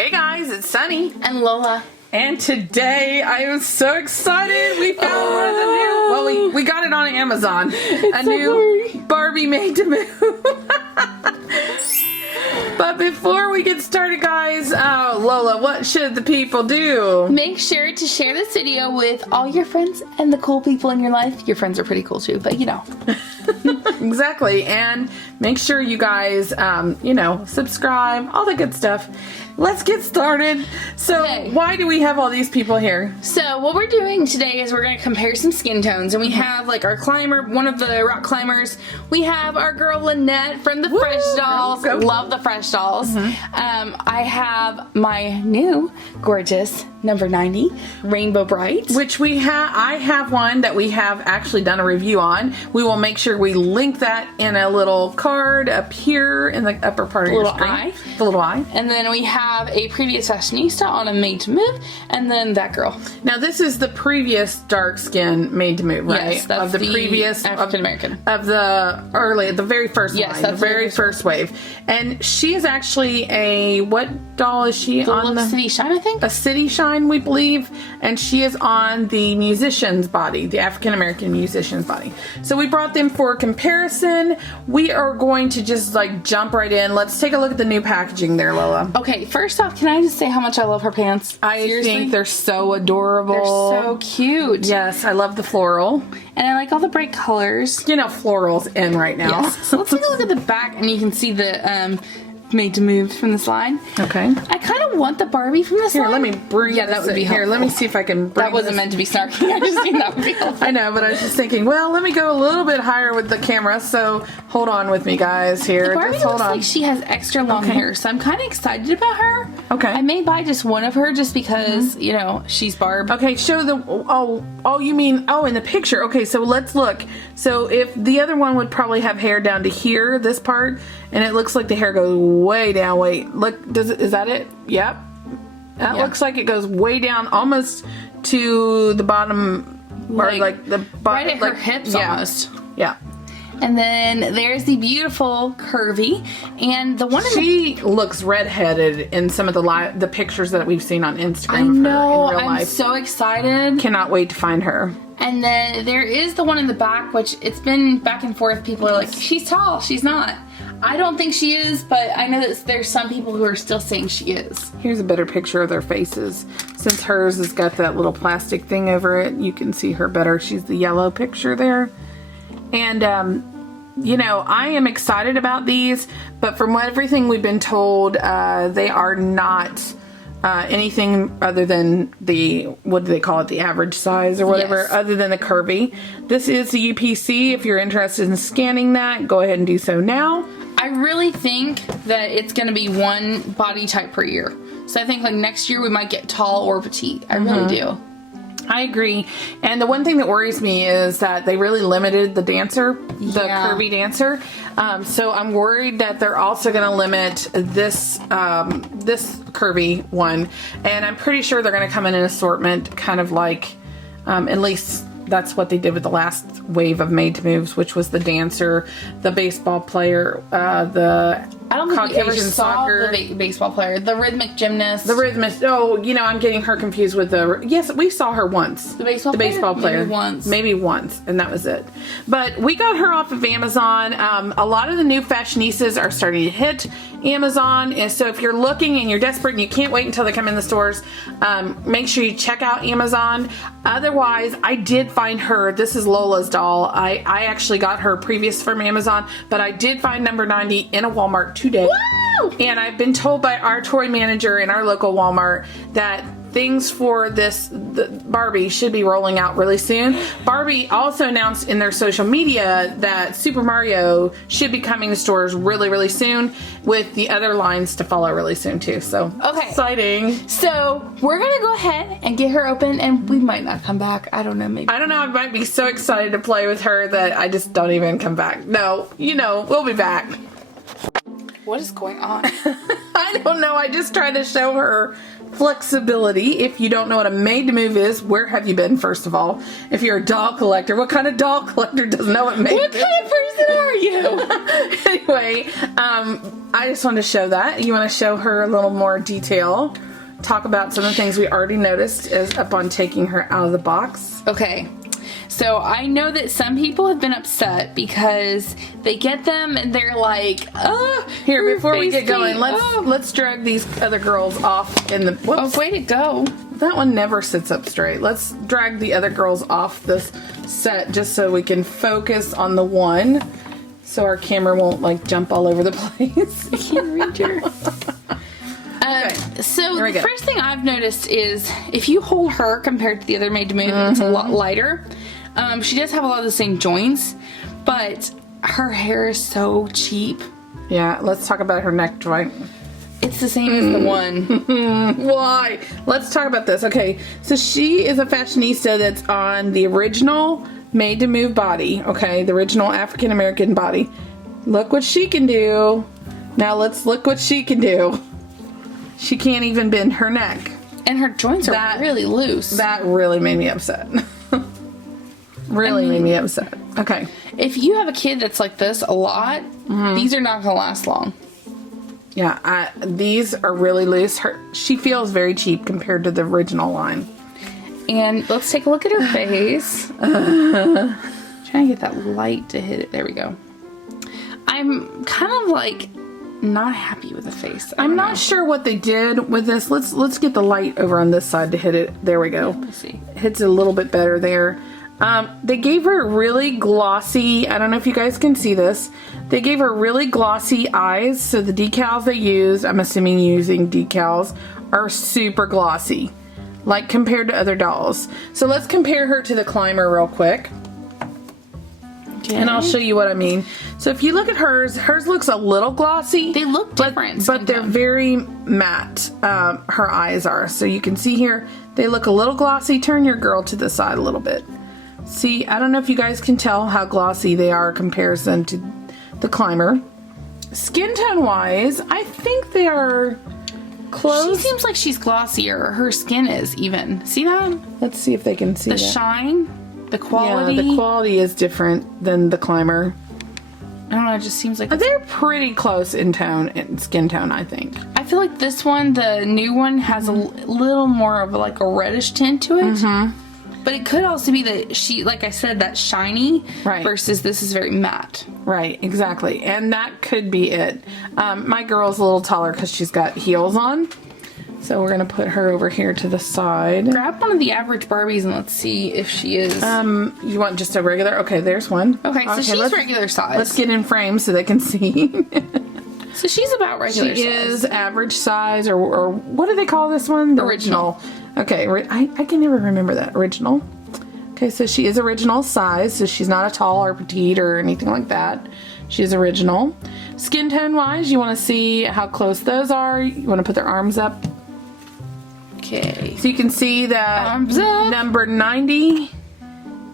Hey guys, it's Sunny and Lola. And today I am so excited. We found one of the new, well, we got it on Amazon. A new Barbie made to move. But before we get started, guys, Lola, what should the people do? Make sure to share this video with all your friends and the cool people in your life. Your friends are pretty cool too, but you know. Exactly. And make sure you guys, subscribe, all the good stuff. Let's get started. So why do we have all these people here? So what we're doing today is we're going to compare some skin tones. And we have like our climber, one of the rock climbers. We have our girl Lynette from the Fresh Dolls. Love the Fresh Dolls. I have my new gorgeous number 90 Rainbow Bright, which I have one that we have actually done a review on. We will make sure we link that in a little card up here in the upper part of your screen. The little eye. And then we have a previous fashionista on a made to move, and then that girl. Now this is the previous dark skin made to move, right? Yes, that's of the previous African American of the very first line, that's the very first wave. And she is actually what doll is she on? The City Shine, I think. A City Shine, we believe, and she is on the musician's body, the African American musician's body. So we brought them for comparison. We are going to just like jump right in. Let's take a look at the new packaging there, Lola. Okay, first off, can I just say how much I love her pants? I think they're so adorable. They're so cute. Yes, I love the floral. And I like all the bright colors. You know, floral's in right now. Yes. So let's take a look at the back, and you can see the made to move from this line. Okay. I kind of want the Barbie from this line. Here, let me bring that would be here. helpful. Let me see if I can bring that wasn't meant to be snarky. I just think that would be helpful. I know, but I was just thinking, well, let me go a little bit higher with the camera, so hold on with me, guys, here. The Barbie just hold looks on. like she has extra long hair, so I'm kind of excited about her. Okay. I may buy just one of her just because, you know, she's Barb. Okay, show the, you mean, in the picture. Okay, so let's look. So if the other one would probably have hair down to here, this part, and it looks like the hair goes way down, look, is that it? Yep. That looks like it goes way down almost to the bottom, or like the bottom. Right at her hips almost. Yeah. And then there's the beautiful Curvy, and the one she looks redheaded in some of the pictures that we've seen on Instagram. I know. Of her in real life. I'm so excited. Cannot wait to find her. And then there is the one in the back, which it's been back and forth. People are like, she's tall, she's not. I don't think she is, but I know that there's some people who are still saying she is. Here's a better picture of their faces. Since hers has got that little plastic thing over it, you can see her better. She's the yellow picture there. And, I am excited about these, but from everything we've been told, they are not anything other than what do they call it, the average size or whatever, other than the Curvy. This is the UPC. If you're interested in scanning that, go ahead and do so now. I really think that it's going to be one body type per year. So I think like next year we might get tall or petite. I really do. I agree. And the one thing that worries me is that they really limited the dancer, the Curvy dancer. So I'm worried that they're also going to limit this Curvy one. And I'm pretty sure they're going to come in an assortment kind of like, at least that's what they did with the last wave of made to moves, which was the dancer, the baseball player, I don't think Caucasian we ever saw soccer. the baseball player, the rhythmic gymnast. The rhythmist. I'm getting her confused with yes, we saw her once. The baseball player? Maybe once, and that was it. But we got her off of Amazon. A lot of the new fashionistas are starting to hit Amazon, and so if you're looking and you're desperate and you can't wait until they come in the stores, make sure you check out Amazon. Otherwise, I did find her. This is Lola's doll. I actually got her previous from Amazon, but I did find number 90 in a Walmart today. Woo! And I've been told by our toy manager in our local Walmart that things for the Barbie should be rolling out really soon. Barbie also announced in their social media that Super Mario should be coming to stores really, really soon, with the other lines to follow really soon too. So exciting. So we're gonna go ahead and get her open, and we might not come back. I don't know, maybe. I don't know, I might be so excited to play with her that I just don't even come back. No, we'll be back. What is going on? I I don't know. I just try to show her flexibility. If you don't know what a Made to Move is, where have you been, first of all? If you're a doll collector, what kind of doll collector doesn't know what Made to Move is? What kind of person are you? Anyway, I just wanted to show that. You want to show her a little more detail. Talk about some of the things we already noticed is upon taking her out of the box. Okay. So I know that some people have been upset because they get them and they're like, Here, before we get feisty. going, let's drag these other girls off in the... Whoops. Oh, way to go. That one never sits up straight. Let's drag the other girls off this set just so we can focus on the one, so our camera won't like jump all over the place. I can't read her. So Here we the go. first thing I've noticed is if you hold her compared to the other Made to Move, it's a lot lighter. She does have a lot of the same joints, but her hair is so cheap. Yeah, let's talk about her neck joint. It's the same as the one. Why? Let's talk about this. Okay, so she is a fashionista that's on the original Made to Move body, okay? The original African American body. Look what she can do. Now let's look what she can do. She can't even bend her neck. And her joints are really loose. That really made me upset. Made me upset. Okay. If you have a kid that's like this a lot, these are not going to last long. Yeah, these are really loose. She feels very cheap compared to the original line. And let's take a look at her face. Trying to get that light to hit it. There we go. I'm kind of like not happy with the face. I'm not sure what they did with this. Let's get the light over on this side to hit it. There we go. Let me see. Hits it a little bit better there. They gave her really glossy, I don't know if you guys can see this. They gave her really glossy eyes. So the decals they used, I'm assuming using decals, are super glossy. Like compared to other dolls. So let's compare her to the Climber real quick. Okay. And I'll show you what I mean. So if you look at hers looks a little glossy. They look different. But they're very matte, her eyes are. So you can see here, they look a little glossy. Turn your girl to the side a little bit. See, I don't know if you guys can tell how glossy they are in comparison to the Climber. Skin tone wise, I think they are close. She seems like she's glossier. Her skin is even. See that? Let's see if they can see The that. shine, the quality. Yeah, the quality is different than the Climber. I don't know, it just seems like They're pretty close in tone, in skin tone, I think. I feel like this one, the new one, has a little more of like a reddish tint to it. But it could also be that she, like I said, that shiny versus this is very matte. Right, exactly. And that could be it. My girl's a little taller because she's got heels on. So we're going to put her over here to the side. Grab one of the average Barbies and let's see if she is. You want just a regular? Okay, there's one. Okay, so she's regular size. Let's get in frame so they can see. So she's about regular She size. is average size, or what do they call this one? The Original. Okay, I can never remember that. Original. Okay, so she is original size, so she's not a tall or petite or anything like that. She is original. Skin tone wise, you want to see how close those are. You want to put their arms up. Okay. So you can see that Arms up. number 90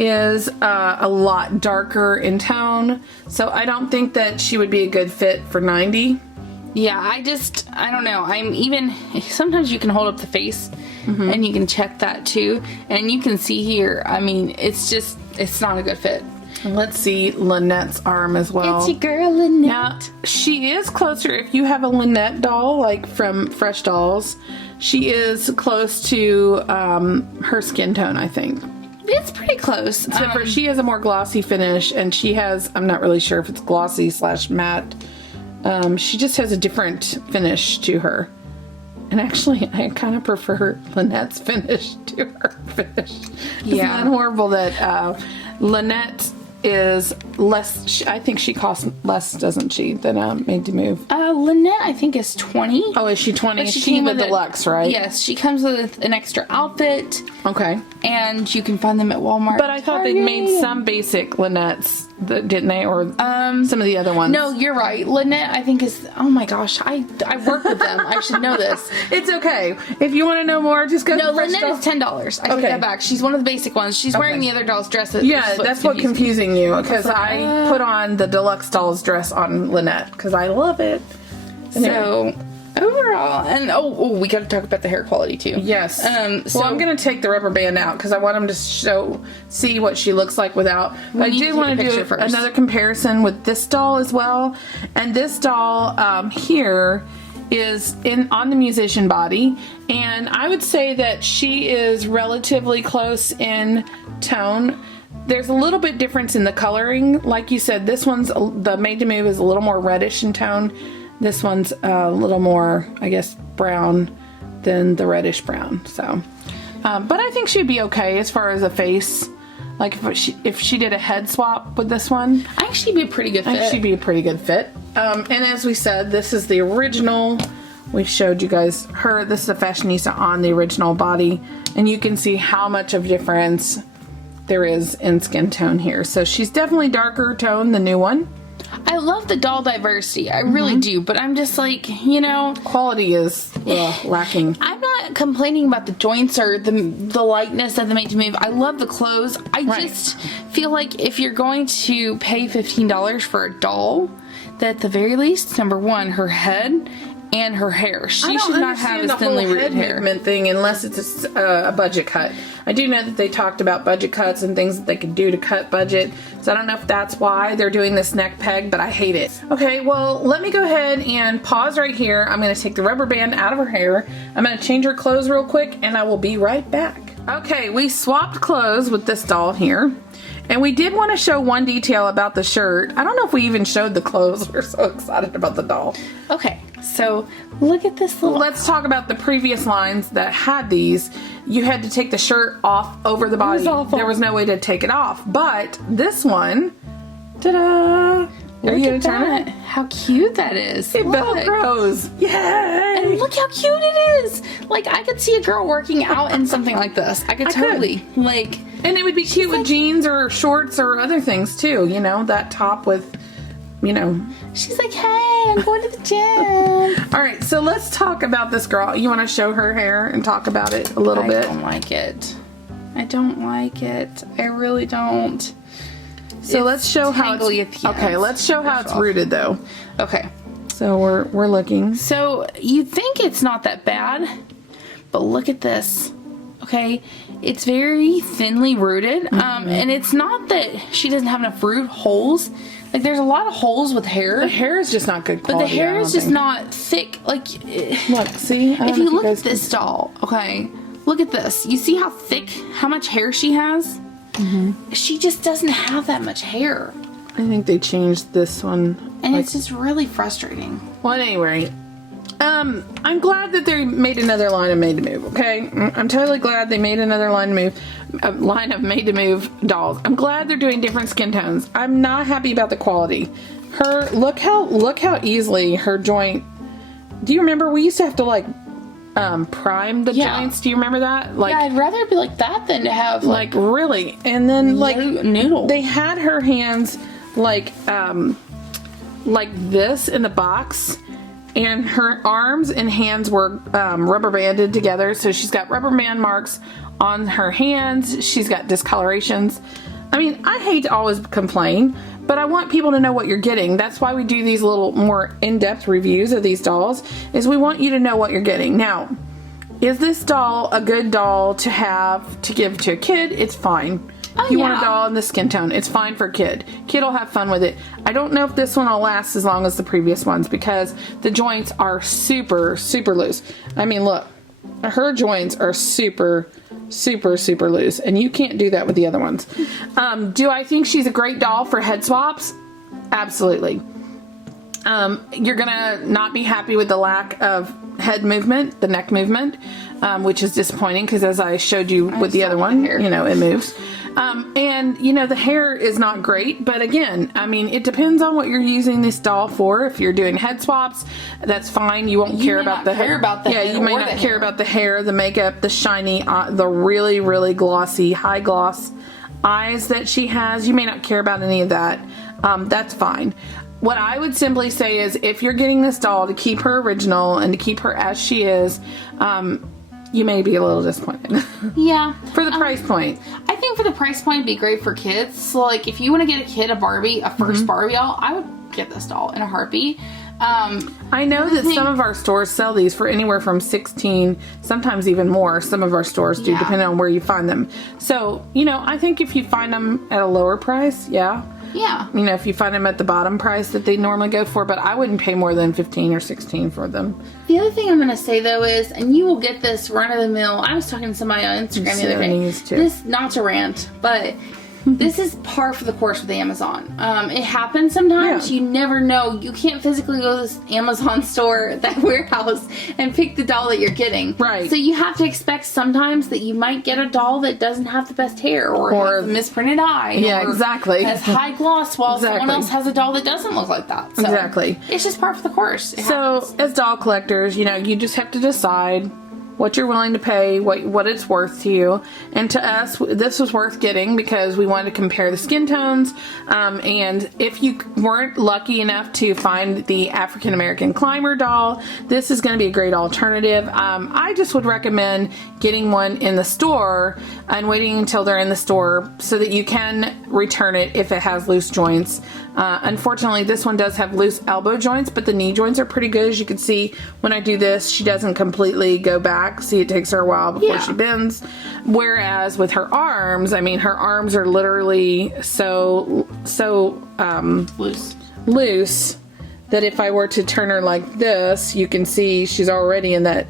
is a lot darker in tone. So I don't think that she would be a good fit for 90. Yeah, I don't know. Sometimes you can hold up the face and you can check that too. And you can see here, I mean, it's not a good fit. And let's see Lynette's arm as well. It's your girl, Lynette. Now, she is closer. If you have a Lynette doll, like from Fresh Dolls, she is close to her skin tone, I think. It's pretty close. Except for she has a more glossy finish, and she has, I'm not really sure if it's glossy / matte. She just has a different finish to her. And actually, I kind of prefer Lynette's finish to her finish. Isn't that horrible that Lynette is less, I think she costs less, doesn't she, than Made to Move? Lynette, I think, is 20. Oh, is she 20? But She's came the with deluxe, right? Yes, she comes with an extra outfit. Okay. And you can find them at Walmart. But I thought they made some basic Lynette's, didn't they? Or some of the other ones. No, you're right. Lynette, I think, is... Oh my gosh, I work with them. I should know this. It's okay. If you want to know more, just go to Fresh Lynette Dolls. is $10. I take that back. She's one of the basic ones. She's wearing the other doll's dresses. Yeah, that's what confusing you. Because I put on the deluxe doll's dress on Lynette. Because I love it. So, overall, and we got to talk about the hair quality too. Yes. So well, I'm going to take the rubber band out because I want them to see what she looks like without. But I do want to do another comparison with this doll as well. And this doll here is on the musician body, and I would say that she is relatively close in tone. There's a little bit difference in the coloring. Like you said, this one's, the Made to Move is a little more reddish in tone. This one's a little more, I guess, brown than the reddish brown. So, but I think she'd be okay as far as a face. Like if she did a head swap with this one, I think she'd be a pretty good fit. I think she'd be a pretty good fit. And as we said, this is the original. We showed you guys her. This is a fashionista on the original body, and you can see how much of difference there is in skin tone here. So she's definitely darker tone, the new one. I love the doll diversity. I really do, but I'm just like, quality is lacking. I'm not complaining about the joints or the lightness of the Made to Move. I love the clothes. I just feel like if you're going to pay $15 for a doll, that at the very least, number one, her head and her hair. She should not have a thinly rooted hair movement thing unless it's a budget cut. I do know that they talked about budget cuts and things that they could do to cut budget. So I don't know if that's why they're doing this neck peg, but I hate it. Okay, well, let me go ahead and pause right here. I'm going to take the rubber band out of her hair. I'm going to change her clothes real quick, and I will be right back. Okay, we swapped clothes with this doll here. And we did want to show one detail about the shirt. I don't know if we even showed the clothes. We're so excited about the doll. Okay, so look at this little... Let's talk about the previous lines that had these. You had to take the shirt off over the body. There was no way to take it off. But this one, ta-da! Look at that. How cute that is. It velcros. Yay! And look how cute it is. Like, I could see a girl working out in something like this. I could totally. Like... And it would be cute with jeans or shorts or other things too, that top with, She's like, hey, I'm going to the gym. All right, so let's talk about this girl. You want to show her hair and talk about it a little bit? I don't like it. I don't like it. I really don't. So let's show how it's... Okay, let's show how it's rooted though. Okay. So we're looking. So you think it's not that bad, but look at this. Okay, it's very thinly rooted, and it's not that she doesn't have enough root holes. Like, there's a lot of holes with hair. The hair is just not good quality. But the hair is just not thick. Like, look, see? If you look at this doll, okay, look at this. You see how thick, how much hair she has? She just doesn't have that much hair. I think they changed this one. And it's just really frustrating. Well, anyway... I'm glad that they made another line of Made to Move, okay? I'm totally glad they made another line of Made to Move dolls. I'm glad they're doing different skin tones. I'm not happy about the quality. Look how easily her joint... Do you remember we used to have to prime the joints? Do you remember that? Yeah, I'd rather it be like that than to have like really. And then noodle. They had her hands like this in the box. And her arms and hands were rubber banded together. So she's got rubber band marks on her hands. She's got discolorations. I mean, I hate to always complain, but I want people to know what you're getting. That's why we do these little more in-depth reviews of these dolls, is we want you to know what you're getting. Now, is this doll a good doll to have to give to a kid? It's fine. If you want a doll in the skin tone, it's fine for a kid. Kid will have fun with it. I don't know if this one will last as long as the previous ones because the joints are super, super loose. I mean, look, her joints are super, super, super loose, and you can't do that with the other ones. Do I think she's a great doll for head swaps? Absolutely. You're gonna not be happy with the lack of head movement, the neck movement, which is disappointing because as I showed you with the other one, it moves. And the hair is not great, but again, I mean, it depends on what you're using this doll for. If you're doing head swaps, that's fine. You won't care about the hair. You may not care about the hair, the makeup, the shiny, the really, really glossy, high gloss eyes that she has. You may not care about any of that. That's fine. What I would simply say is if you're getting this doll to keep her original and to keep her as she is, you may be a little disappointed. Yeah. For the price point. I think for the price point, it'd be great for kids. So, like, if you want to get a kid a Barbie, a first Barbie doll, I would get this doll in a heartbeat. I know that some of our stores sell these for anywhere from $16, sometimes even more. Some of our stores do, depending on where you find them. So, you know, I think if you find them at a lower price, Yeah. you know, if you find them at the bottom price that they normally go for, but I wouldn't pay more than $15 or $16 for them. The other thing I'm going to say, though, is, and you will get this run-of-the-mill, I was talking to somebody on Instagram the other day. This, not to rant, but this is par for the course with Amazon. It happens sometimes. You never know. You can't physically go to this Amazon store, that warehouse, and pick the doll that you're getting. Right. So you have to expect sometimes that you might get a doll that doesn't have the best hair, or has a misprinted eye. Yeah, or exactly. has high gloss, while someone else has a doll that doesn't look like that. So exactly. It's just par for the course. So, as doll collectors, you know, you just have to decide what you're willing to pay, what it's worth to you. And to us, this was worth getting because we wanted to compare the skin tones. And if you weren't lucky enough to find the African American climber doll, this is going to be a great alternative. I just would recommend getting one in the store and waiting until they're in the store so that you can return it if it has loose joints. Unfortunately, this one does have loose elbow joints, but the knee joints are pretty good. As you can see, when I do this, she doesn't completely go back. See, it takes her a while before she bends. Whereas with her arms, I mean, her arms are literally so loose that if I were to turn her like this, you can see she's already in that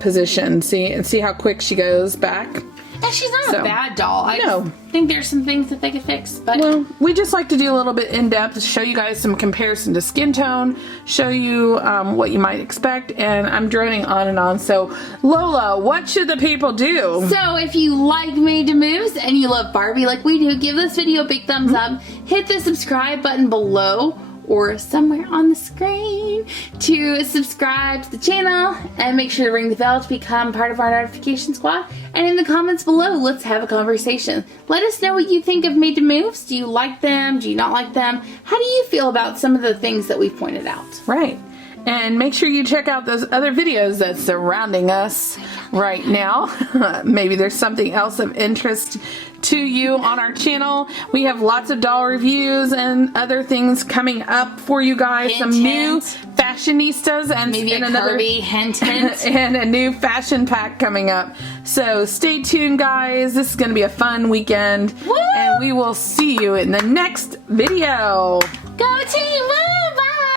position. See how quick she goes back. And she's not a bad doll. I No. think there's some things that they could fix. But well, we just like to do a little bit in depth, show you guys some comparison to skin tone, show you what you might expect, and I'm droning on and on. So, Lola, what should the people do? So, if you like Made to Moves and you love Barbie like we do, give this video a big thumbs up. Hit the subscribe button below or somewhere on the screen to subscribe to the channel, and make sure to ring the bell to become part of our notification squad. And in the comments below, let's have a conversation. Let us know what you think of Made to Moves. Do you like them? Do you not like them? How do you feel about some of the things that we've pointed out? Right. And make sure you check out those other videos that's surrounding us right now. Maybe there's something else of interest to you on our channel. We have lots of doll reviews and other things coming up for you guys. Hint, some hint. new fashionistas and Maybe a another Kirby, hint, hint. and a new fashion pack coming up. So stay tuned, guys. This is going to be a fun weekend. Woo! And we will see you in the next video. Go team! Woo!